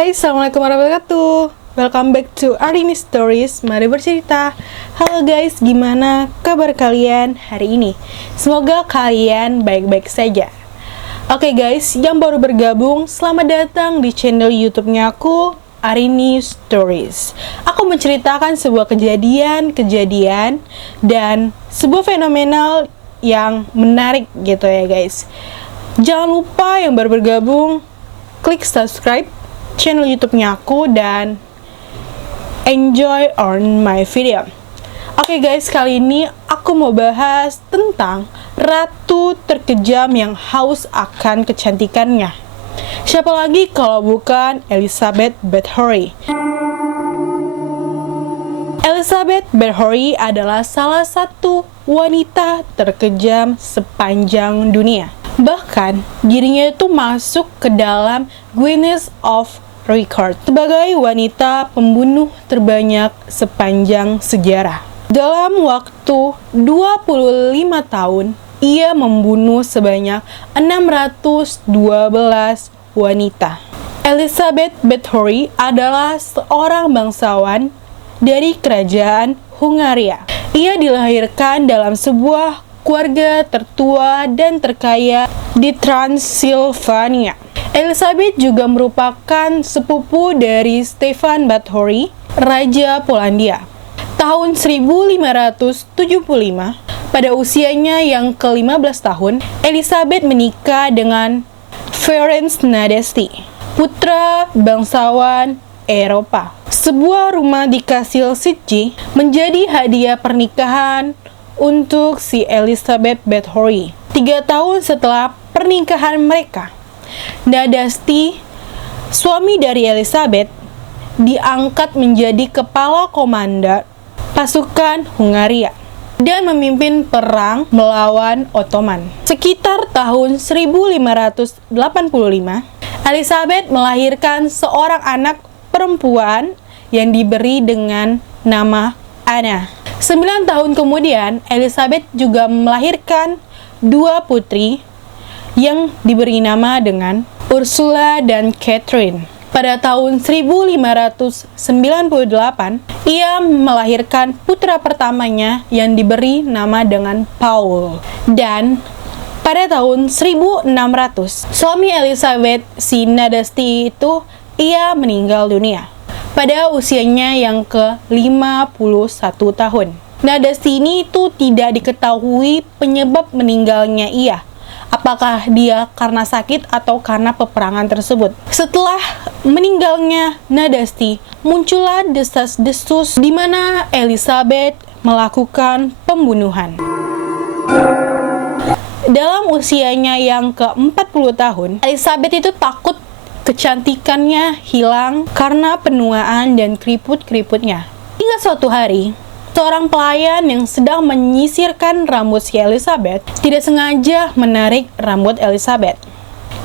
guys, Assalamualaikum warahmatullahi wabarakatuh. Welcome back to Arini Stories. Mari bercerita. Halo guys, gimana kabar kalian hari ini? Semoga kalian baik-baik saja. Oke guys, yang baru bergabung, selamat datang di channel YouTube-nya aku, Arini Stories. Aku menceritakan sebuah kejadian dan sebuah fenomenal yang menarik gitu ya guys. Jangan lupa yang baru bergabung, klik subscribe channel YouTube-nya aku dan enjoy on my video. Oke guys, kali ini aku mau bahas tentang ratu terkejam yang haus akan kecantikannya. Siapa lagi kalau bukan Elizabeth Bathory. Elizabeth Bathory adalah salah satu wanita terkejam sepanjang dunia. Bahkan dirinya itu masuk ke dalam Guinness of Record sebagai wanita pembunuh terbanyak sepanjang sejarah. Dalam waktu 25 tahun, ia membunuh sebanyak 612 wanita. Elizabeth Bathory adalah seorang bangsawan dari kerajaan Hungaria. Ia dilahirkan dalam sebuah keluarga tertua dan terkaya di Transilvania. Elizabeth juga merupakan sepupu dari Stefan Bathory, Raja Polandia. Tahun 1575, pada usianya yang ke-15 tahun, Elizabeth menikah dengan Ferenc Nadasdy, putra bangsawan Eropa. Sebuah rumah di Kastil Széchy menjadi hadiah pernikahan untuk si Elizabeth Bathory. 3 tahun setelah pernikahan mereka, Nadasdy, suami dari Elizabeth, diangkat menjadi kepala komandan pasukan Hungaria dan memimpin perang melawan Ottoman. Sekitar tahun 1585, Elizabeth melahirkan seorang anak perempuan yang diberi dengan nama Anna. 9 tahun kemudian, Elizabeth juga melahirkan 2 putri yang diberi nama dengan Ursula dan Catherine. Pada tahun 1598, ia melahirkan putra pertamanya yang diberi nama dengan Paul. Dan pada tahun 1600, suami Elizabeth, si Nadasdy itu, ia meninggal dunia pada usianya yang ke-51 tahun. Nadasdy ini itu tidak diketahui penyebab meninggalnya ia. Apakah dia karena sakit atau karena peperangan tersebut. Setelah meninggalnya Nadasdy, muncullah desas-desus di mana Elizabeth melakukan pembunuhan. Dalam usianya yang ke-40 tahun, Elizabeth itu takut kecantikannya hilang karena penuaan dan keriput-keriputnya. Hingga suatu hari, seorang pelayan yang sedang menyisirkan rambut si Elizabeth tidak sengaja menarik rambut Elizabeth.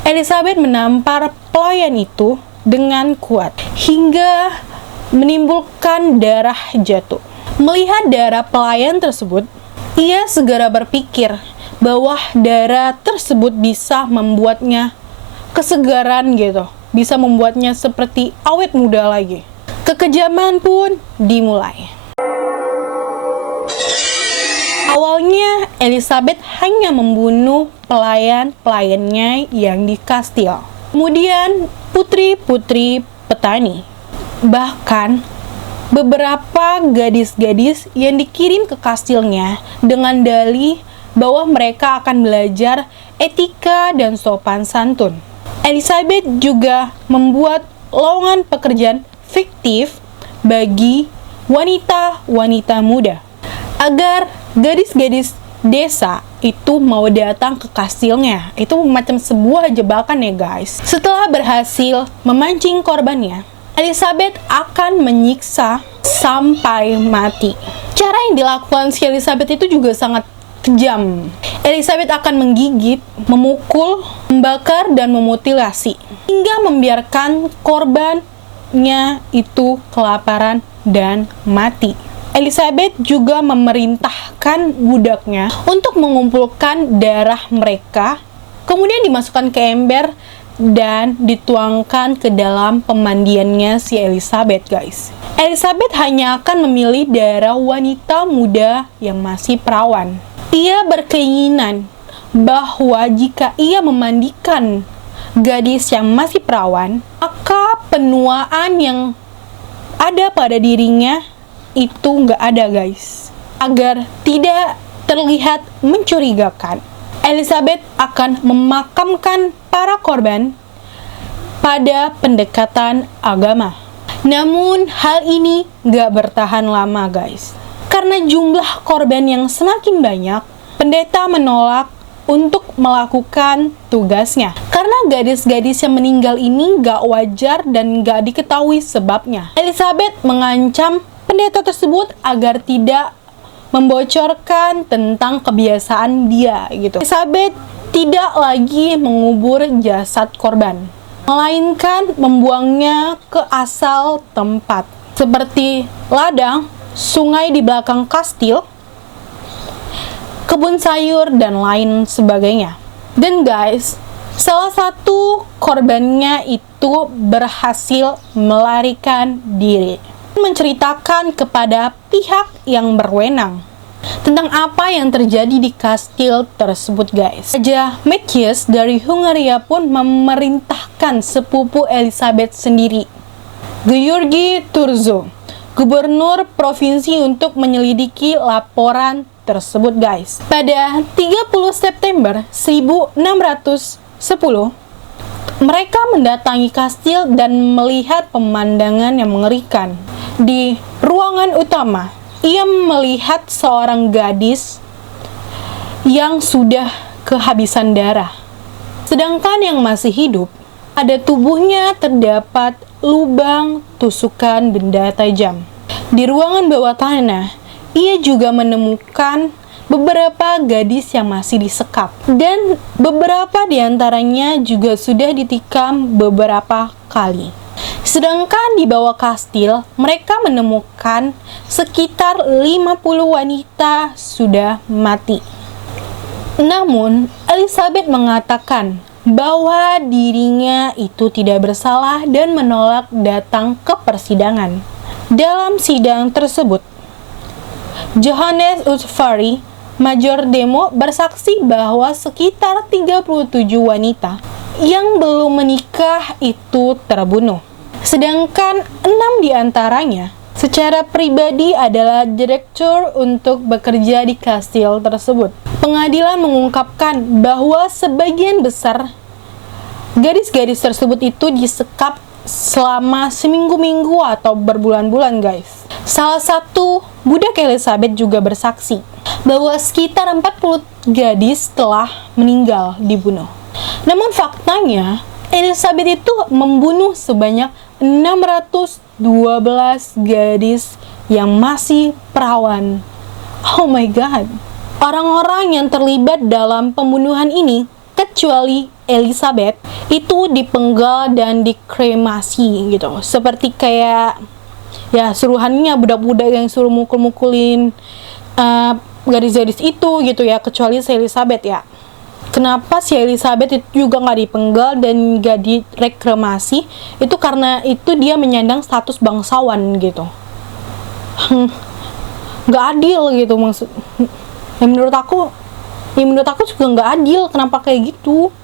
Elizabeth menampar pelayan itu dengan kuat hingga menimbulkan darah jatuh. Melihat darah pelayan tersebut, ia segera berpikir bahwa darah tersebut bisa membuatnya kesegaran gitu, bisa membuatnya seperti awet muda lagi. Kekejaman pun dimulai. Awalnya, Elizabeth hanya membunuh pelayan-pelayannya yang di kastil. Kemudian, putri-putri petani. Bahkan, beberapa gadis-gadis yang dikirim ke kastilnya dengan dalih bahwa mereka akan belajar etika dan sopan santun. Elizabeth juga membuat lowongan pekerjaan fiktif bagi wanita-wanita muda agar gadis-gadis desa itu mau datang ke kastilnya. Itu macam sebuah jebakan ya guys. Setelah berhasil memancing korbannya, Elizabeth akan menyiksa sampai mati. Cara yang dilakukan si Elizabeth itu juga sangat kejam. Elizabeth akan menggigit, memukul, membakar, dan memutilasi hingga membiarkan korbannya itu kelaparan dan mati. Elizabeth juga memerintahkan budaknya untuk mengumpulkan darah mereka, kemudian dimasukkan ke ember dan dituangkan ke dalam pemandiannya si Elizabeth, guys. Elizabeth hanya akan memilih darah wanita muda yang masih perawan. Ia berkeinginan bahwa jika ia memandikan gadis yang masih perawan, maka penuaan yang ada pada dirinya itu nggak ada, guys. Agar tidak terlihat mencurigakan, Elizabeth akan memakamkan para korban pada pendekatan agama. Namun hal ini gak bertahan lama, guys. Karena jumlah korban yang semakin banyak, pendeta menolak untuk melakukan tugasnya. Karena gadis-gadis yang meninggal ini gak wajar dan gak diketahui sebabnya. Elizabeth mengancam pendeta tersebut agar tidak membocorkan tentang kebiasaan dia gitu. Elizabeth tidak lagi mengubur jasad korban, melainkan membuangnya ke asal tempat seperti ladang, sungai di belakang kastil, kebun sayur, dan lain sebagainya. Dan guys, salah satu korbannya itu berhasil melarikan diri, menceritakan kepada pihak yang berwenang tentang apa yang terjadi di kastil tersebut, guys. Raja Matthias dari Hungaria pun memerintahkan sepupu Elizabeth sendiri, Georgi Turzo, gubernur provinsi, untuk menyelidiki laporan tersebut, guys. Pada 30 September 1610, mereka mendatangi kastil dan melihat pemandangan yang mengerikan. Di ruangan utama, ia melihat seorang gadis yang sudah kehabisan darah. Sedangkan yang masih hidup, pada tubuhnya terdapat lubang tusukan benda tajam. Di ruangan bawah tanah, ia juga menemukan beberapa gadis yang masih disekap. Dan beberapa diantaranya juga sudah ditikam beberapa kali. Sedangkan di bawah kastil, mereka menemukan sekitar 50 wanita sudah mati. Namun, Elizabeth mengatakan bahwa dirinya itu tidak bersalah dan menolak datang ke persidangan. Dalam sidang tersebut, Johannes Utvari, majordemo, bersaksi bahwa sekitar 37 wanita yang belum menikah itu terbunuh. Sedangkan 6 diantaranya secara pribadi adalah direktur untuk bekerja di kastil tersebut. Pengadilan mengungkapkan bahwa sebagian besar gadis-gadis tersebut itu disekap selama seminggu-minggu atau berbulan-bulan, guys. Salah satu budak Elizabeth juga bersaksi bahwa sekitar 40 gadis telah meninggal dibunuh. Namun faktanya, Elizabeth itu membunuh sebanyak 612 gadis yang masih perawan. Oh my god. Orang-orang yang terlibat dalam pembunuhan ini, kecuali Elizabeth, itu dipenggal dan dikremasi gitu. Seperti kayak ya suruhannya budak-budak yang suruh mukul-mukulin gadis-gadis itu gitu ya, kecuali si Elizabeth ya. Kenapa si Elizabeth itu juga nggak dipenggal dan nggak direkremasi? Itu karena itu dia menyandang status bangsawan gitu. Nggak adil gitu maksud. Ya menurut aku juga nggak adil. Kenapa kayak gitu?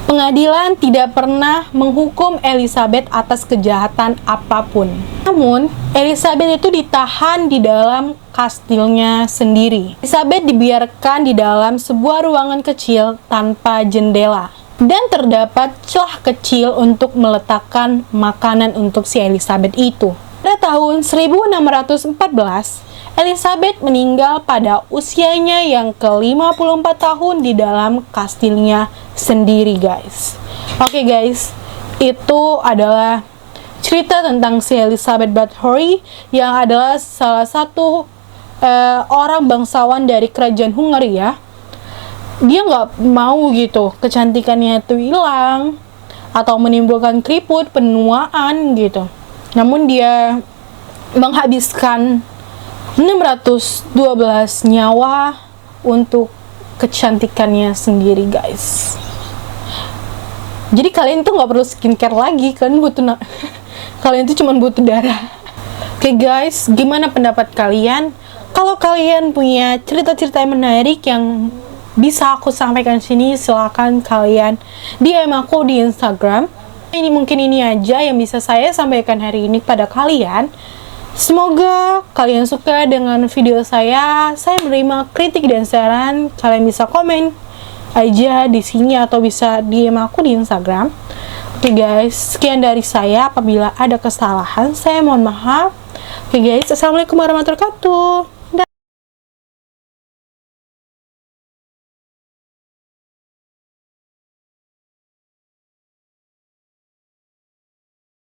Pengadilan tidak pernah menghukum Elizabeth atas kejahatan apapun. Namun, Elizabeth itu ditahan di dalam kastilnya sendiri. Elizabeth dibiarkan di dalam sebuah ruangan kecil tanpa jendela. Dan terdapat celah kecil untuk meletakkan makanan untuk si Elizabeth itu. Pada tahun 1614, Elizabeth meninggal pada usianya yang ke-54 tahun di dalam kastilnya sendiri, guys. Oke, guys, itu adalah cerita tentang si Elizabeth Bathory yang adalah salah satu orang bangsawan dari kerajaan Hungaria. Dia nggak mau gitu kecantikannya itu hilang atau menimbulkan keriput, penuaan gitu. Namun dia menghabiskan 612 nyawa untuk kecantikannya sendiri, guys. Jadi kalian tuh nggak perlu skincare lagi, kalian butuh kalian tuh cuma butuh darah. Oke guys, gimana pendapat kalian? Kalau kalian punya cerita-cerita yang menarik yang bisa aku sampaikan di sini, silakan kalian DM aku di Instagram. Mungkin ini aja yang bisa saya sampaikan hari ini pada kalian. Semoga kalian suka dengan video saya. Saya menerima kritik dan saran. Kalian bisa komen aja di sini atau bisa DM aku di Instagram. Oke guys, sekian dari saya. Apabila ada kesalahan, saya mohon maaf. Oke guys, assalamualaikum warahmatullahi wabarakatuh.